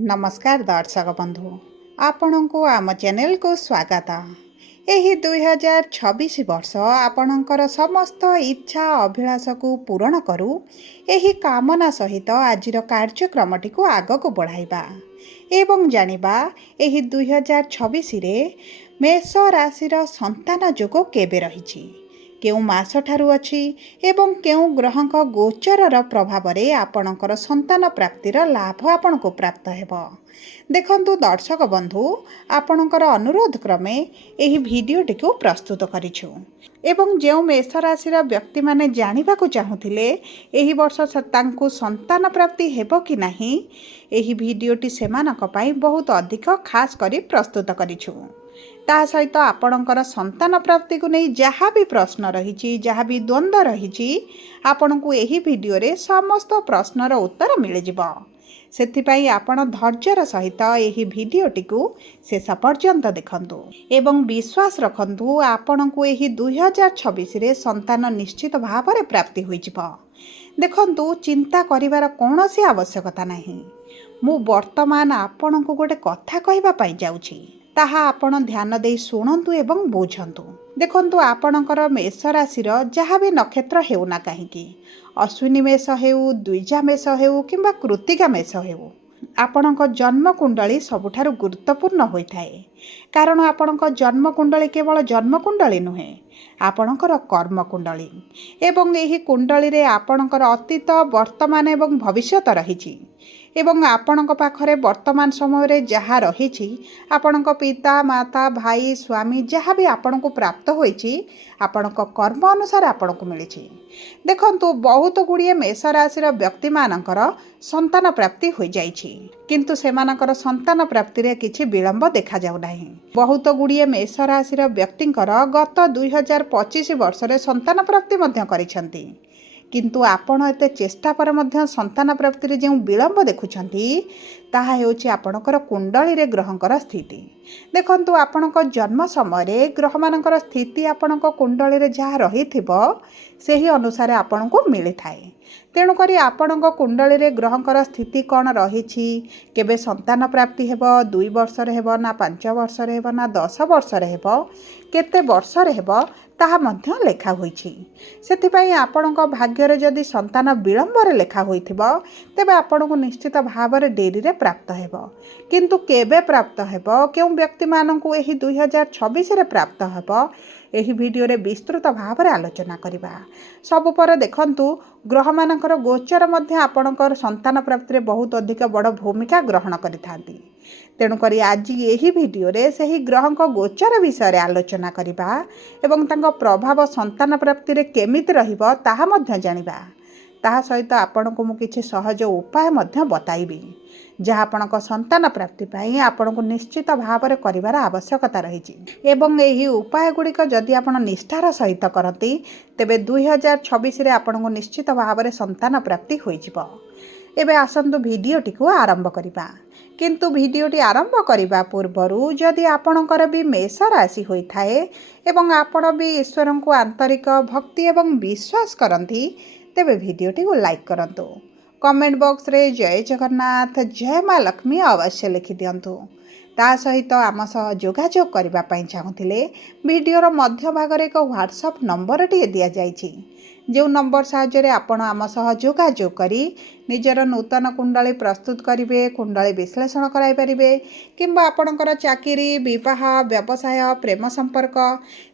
नमस्कार दर्शक बंधु आपण को आम चैनल को स्वागत। यही 2026 वर्ष आपणकर समस्त इच्छा अभिलाष को पूरण करू यही कामना सहित आज कार्यक्रमटी को आग को बढ़ाइबा एवं जानिबा यही 2026 रे मेष राशिर संतान जोग केबे रहिछि केउ मास ठारू अछि एवं केउ ग्रहक गोचरर प्रभाव रे आपणकर संतान प्राप्तिर लाभ आपण को प्राप्त हेब। देखंतु दर्शक बंधु आपणकर अनुरोध क्रमे एही भिडियोटी को प्रस्तुत करिछु एवं जेउ मेष राशिर व्यक्ति माने जानिबा को चाहुथिले एही वर्ष तांकु संतान प्राप्ति हेबो कि नाही एही भिडियोटी सेमानक पई बहुत अधिक खास करी प्रस्तुत करिछु। ता सहित आपणकर संतान प्राप्ति को नहीं जहाँ भी प्रश्न रही जहाँ भी द्वंद्व रही आपण को यही वीडियो रे समस्त प्रश्नर उत्तर मिल जिवो। सेथिपाई आपण धैर्यर सहित यही वीडियोटी को शेष पर्यंत देखंतु एवं विश्वास रखंतु आपण को यही 2026 रे संतान निश्चित भाव में प्राप्ति होई जिवो। देखंतु चिंता करिवार कोनोसी आवश्यकता नहीं। मु वर्तमान आपण को गोटे कथा कहबा पई जाउछि ताहा आपण ध्यान दे शुणु एवं बुझंतु। देखंतु आपणकर मेष राशिर जहाँ भी नक्षत्र हेउना कहीं अश्विनी मेष हेउ द्विजा मेष हेउ किंबा कृत्तिका मेष हेउ आपणक जन्म कुंडली सबुठारु गुरुत्वपूर्ण होइथाए। कारण आपणक जन्म कुंडली केवल जन्म कुंडली नुहे आपणकर कर्म कुंडली एवं एही कुंडली रे आपणकर अतीत वर्तमान एवं भविष्यत रहिछि एवं आपणक पाखरे वर्तमान समय रे जहाँ रहिछि आपणक पिता माता भाई स्वामी जहाँ भी आपणको प्राप्त होइछि आपणक कर्म अनुसार आपणको मिलिछि। देखंतु बहुत गुड़िए मेष राशिर व्यक्ति मानकर संतान प्राप्ति हो जाइछि किंतु सेमानकर संतान प्राप्ति रे किछि विलंब देखा जाउ नाही। बहुत गुड़िए मेष राशिर व्यक्तिंकर गत 2025 वर्ष रे संतान प्राप्ति मध्य करिसंती किंतु आपण एते चेष्टा पर मध्य संतान प्राप्ति रे जेउ विलंब देखुछंती ताहा हेउछि आपणकर कुंडली रे ग्रहंकर स्थिति। देखंतु आपणक जन्म समय रे ग्रह मानकर स्थिति आपणक कुंडली रे जहा रहिथिबो सेही अनुसार आपणको मिली थाए। तेणु करी आपणक कुंडली रे ग्रहंकर स्थिति कौन रहिछि केबे संतान प्राप्ति हेबो 2 वर्ष रे हेबो ना 5 वर्ष रे हेबो ना 10 वर्ष रे हेबो केते वर्ष रे हेबो ताहा मध्य लेखा होइछि। सेथिपई आपणक भाग्य रे जदि संतान विलंब रे लेखा होइथिबो तेबे आपणको निश्चित भाव रे डेरी रे प्राप्त हेबो किंतु केबे प्राप्त हेबो केउ व्यक्ति माननकु एही 2026 रे प्राप्त हेबो एही वीडियो रे विस्तृत भाव रे आलोचना करिबा। सबु पर देखंतु ग्रह मानकर गोचर मध्य आपणकर संतान प्राप्ति रे बहुत अधिक बड़ भूमिका ग्रहण करिथांती। तेणु करी आज यही वीडियो रे सही ग्रहक गोचर विषय रे आलोचना करिबा एवं तांको प्रभाव संतान प्राप्ति रे केमिति रहिबो ताहा मध्य जानिबा। ताहा सहित आपणको मु किछि सहज उपाय मध्य बताइबी जहाँ आपणक संतान प्राप्ति पाई आपणको निश्चित भाव में करिवार आवश्यकता रही एवं यही उपाय गुड़िक जदि आपण निष्ठार सहित करती तेबे 2026 रे आपणको निश्चित भाव में संतान प्राप्ति होइजिबो। एबे आसंतु भिडियोटी को आरंभ करिबा किंतु भिडियोटी आरंभ करिबा पूर्वरु जदि आपणकर भी मेष राशि होइथाए एवं आपण भी ईश्वर को आंतरिक भक्ति एवं विश्वास करती तेबे भिडियोटी को लाइक करंतु कमेंट बॉक्स रे जय जगन्नाथ जय माँ लक्ष्मी अवश्य लिखि दियंतु। ता सहित आम सह जोगाजोग करबा पई चाहुथिले वीडियोर मध्य भाग रे एक व्हाट्सएप नंबर टी दिया जाइछि जो नंबर साहाय्य आपण आम सह जोगाजोग करी निजर नूतन कुंडली प्रस्तुत करिवे कुंडली विश्लेषण कराई परिबे किंबा आपणकर चाकरी विवाह व्यवसाय प्रेम संपर्क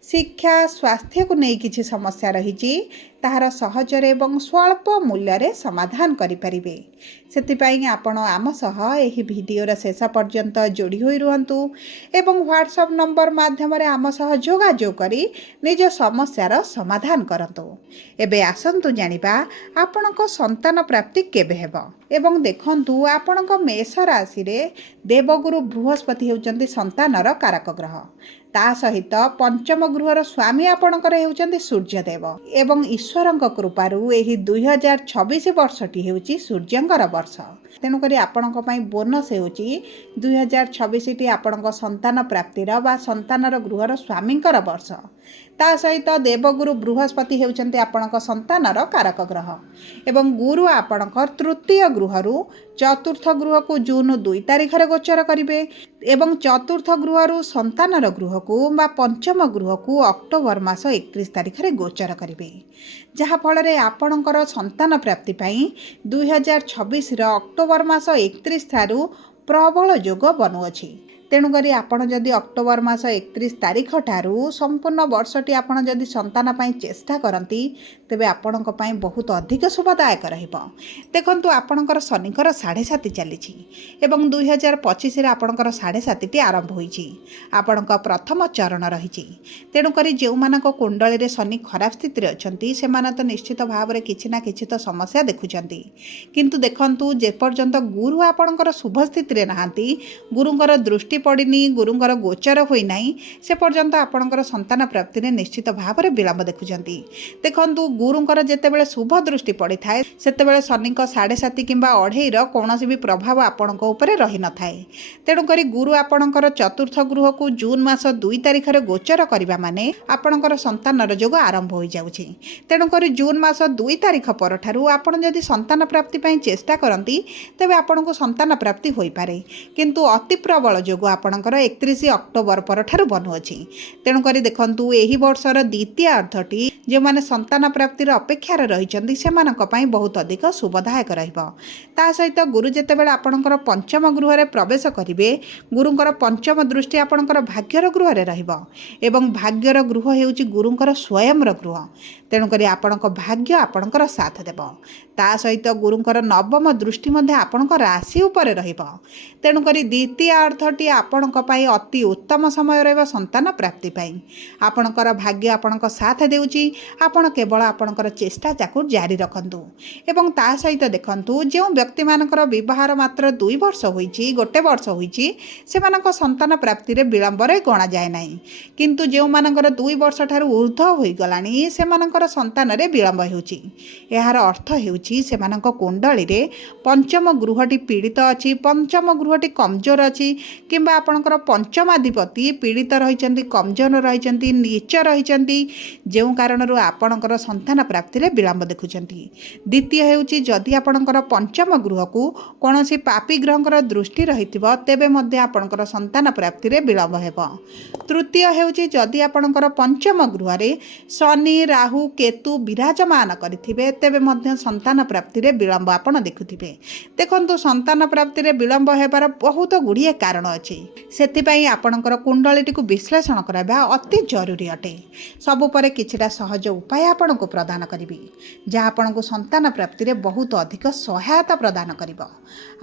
शिक्षा स्वास्थ्य को नहीं किछि समस्या रहिछि ताहार सहजरे एवं स्वल्प मूल्य रे समाधान करि परिबे। सेतिपई आपण आम सह एही भिडियोर शेष पर्यंत जोड़ी होई रुहंतु एवं व्हाट्सएप नंबर माध्यम रे आम सह जोगाजोग करी निज समस्यार समाधान करंतु। एबे आसंतु जानिबा आपणक संतान प्राप्ति केबे हेबो एवं देखंतु आपणक मेष राशि रे देवगुरु बृहस्पति हेउचंती संतानर कारक ग्रह ता सहित पंचम गृहर स्वामी आपणकर हेउचंती सूर्यदेव एवं ईश्वरंक कृपारु एही 2026 वर्षटी हेउची सूर्यंकर वर्ष। तेणुक आपणक पई बोनस हेउची 2026 टी आपणक संतान प्राप्तिर बा संतानर गृहर स्वामींकर वर्ष। ता सहित देवगुरु बृहस्पति हेउचंती आपणक संतानर कारक ग्रह एवं गुरु आपणकर तृतीय गृहरु चतुर्थ गृह को जून 2 तारिख रे गोचर करिवे एवं चतुर्थ गृह संतानर गृह को बा पंचम गृह को अक्टोबर मास 31 तारिख रे गोचर करिवे जहा फल रे आपणकर संतान प्राप्ति पई 2026 अक्टोबर मास 31 थारु प्रबल योग बनुअछि। तेणुकरी आपण जदि अक्टोबर मास 31 तारिख ठारू संपूर्ण वर्षटी आपण जदि संतान पाई चेष्टा करती तेबे आपणक पाई बहुत अधिक शुभदायक रहिबो। देखंतु आपणकर शनिकर 7.5 चलीछि एवं 2025 रे आपणकर 7.5 टी आरंभ होईछि। आपणक प्रथम चरण रहिछि। तेणुकरी जेउ मानक कुंडली रे शनि खराब स्थिति रे अछंती से माने तो निश्चित भाव रे किछि ना किछि तो समस्या देखुचंती किंतु देखंतु जे पर्यंत गुरु आपणकर शुभ स्थिति रे नाहांती गुरुंकर दृष्टि पड़नी गुरुंकर गोचर होई नाही से पर्यंत आपणकर संतान प्राप्ति रे निश्चित भाव रे विलंब देखुचंती। देखंतु गुरुंकर जेतेबेले शुभ दृष्टि पड़ी थाए सेतेबेले शनिक 7.5 किंबा 2.5 रो कोनोसी भी प्रभाव आपणक उपरे रही न थाए। तेणु करी गुरु आपणकर चतुर्थ गृह को जून मास 2 तारिख रे गोचर करिबा माने आपणकर संतानर जोग आरंभ होई जाउछि। तेणु करी जून मास 2 तारिख परठारु आपण जदि संतान प्राप्ति पई चेष्टा करंती तेबे आपणको संतान प्राप्ति होई पारे किंतु अति प्रबल जोग आपणकर 31 अक्टोबर परठारु बनुअछि। तेणु करी देखंतु एही वर्षर द्वितीय अर्थटी जे माने संतान प्राप्तिर अपेक्षार रहिचंदी सेमानक पई बहुत अधिक शुभदायक रहिबो। ता सहित गुरु जेतेबेले आपणकर पंचम गृह रे प्रवेश करिवे गुरुंकर पंचम दृष्टि आपणकर भाग्यर गृह रे रहिबो एवं भाग्यर गृह हेउची गुरुंकर स्वयंर गृह। तेणु करी आपणक भाग्य आपणकर साथ देबो। ता सहित गुरुंकर नवम दृष्टि मध्ये आपणकर राशि उपरे रहिबो। तेणु करी द्वितीय अर्थटी आपणक पई अति उत्तम समय रहबो संतान प्राप्ति पई। आपणकर भाग्य आपणक साथ देउची आपण केवल आपणकर चेष्टा चाकू जारी रखंतु एवं ता सहित देखंतु जो व्यक्ति मानकर विवाहर मात्र 2 वर्ष होईची गोटे वर्ष होईची सेमानक संतान प्राप्ति रे विलंब रे गणा जाय नाही किंतु जो मानकर 2 वर्ष ठारू ऊर्ध्व होई गलानी सेमानकर संतान रे विलंब हेउची। एहार अर्थ हेउची सेमानक कुंडली रे पंचम गृहटी पीड़ित अछि पंचम गृहटी कमजोर अछि किंबा आपणकर पंचमाधिपति पीड़ित रहिचंती कमजोर रहिचंती नीच रहिचंती जेउ कारणरू आपणकर संतान प्राप्ति रे विलंब देखुचंती। द्वितीय हेउची जदि आपणकर पंचम गृह को कोनोसी पापी ग्रहंकर दृष्टि रहितिबो तेबे मध्ये आपणकर संतान प्राप्ति रे विलंब हेबो। तृतीय हेउची जदि आपणकर पंचम गृह रे शनि राहु केतु विराजमान करिथिबे तेबे मध्ये संतान प्राप्ति रे विलंब आपण देखुथिबे। देखंतु संतान प्राप्ति रे विलंब हेबार बहुत गुड़िए कारण अछि सेथिपई आपणकर कुंडलीटी को विश्लेषण करबा अति जरूरी अटे। सबु परे किछिटा सहज उपाय आपनको प्रदान करिबी जहाँ आपनको संतान प्राप्ति रे बहुत अधिक सहायता प्रदान करिबो।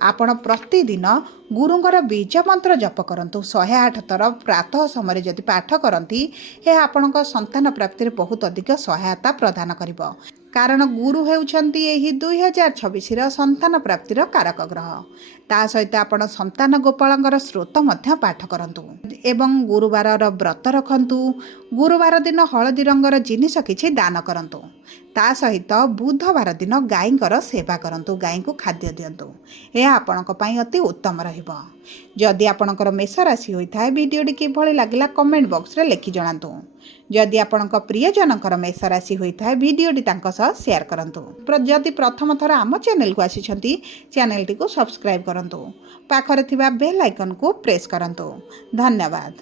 आपण प्रतिदिन गुरुंकर बीज मंत्र जप करंतु 108 थर प्रातः समय जदि पाठ करंती हे आपनको संतान प्राप्ति रे बहुत अधिक सहायता प्रदान करिबो। कारण गुरु हेउछंती एही 2026 रा संतान प्राप्तिर कारक ग्रह। ता सहित आपण संतान गोपालंकर स्रोत मध्य पाठ करंतु एवं गुरुवार व्रत रखंतु। गुरुवार दिन हलदी रंगर जिनिस किछि दान करंतु। ता सहित बुधवार दिन गाईंकर सेवा करंतु गाई को खाद्य दियंतु। यह आपणक पई अति उत्तम रहिबो। जदि आपणकर मेष राशि होइथाय वीडियोटी किभଳି लागिला कमेंट बॉक्स रे लिखि जणांतु। जदि आपणक प्रियजनकर मेष राशि होइथाय वीडियोटी तांक सह शेयर करंतु। जदि प्रथम थर आम चैनल को आसीछंती चैनलटी को सब्सक्राइब करंतु। पाखरे थिबा बेल आइकन को प्रेस करंतु। धन्यवाद।